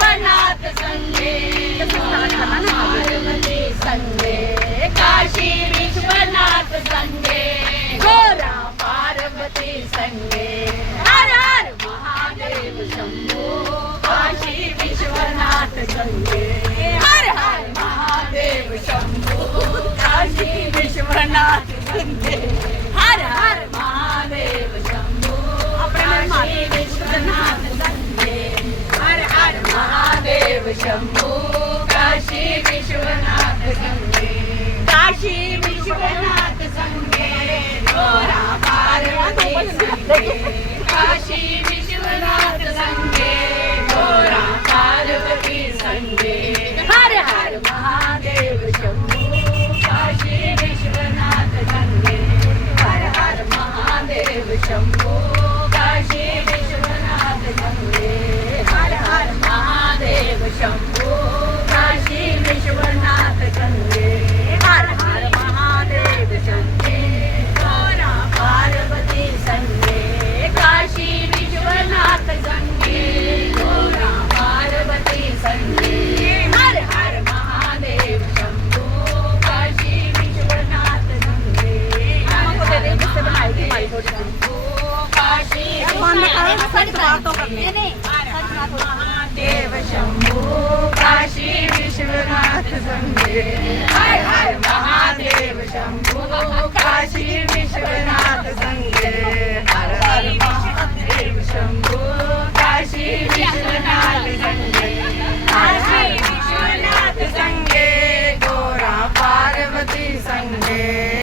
विश्वनाथ संगे पार्वती संगे काशी विश्वनाथ संगे गोरा पार्वती संगे हर हर महादेव शंभो काशी विश्वनाथ संगे हर हर महादेव शंभो काशी विश्वनाथ संगे हर हर महादेव शंभो काशी विश्वनाथ संगे हर हर महादेव शंभो काशी विश्वनाथ संगे काशी विश्वनाथ संगे गोरा पार्वती संगे काशी विश्वनाथ संगे गोरा पार्वती संगे हर हर महादेव शंभो काशी विश्वनाथ संगे हर हर महादेव शंभो काशी विश्वनाथ संगे हर हर महादेव शंभो काशी विश्वनाथ संगे हर हर महादेव संगे गोरा पार्वती संगे काशी विश्वनाथ संगे गोरा पार्वती संगे हर हर महादेव शंभो काशी विश्वनाथ संगे हर हर महादेव शंभो काशी महादेव शंभो काशी विश्वनाथ संगे हर हर महादेव शंभो काशी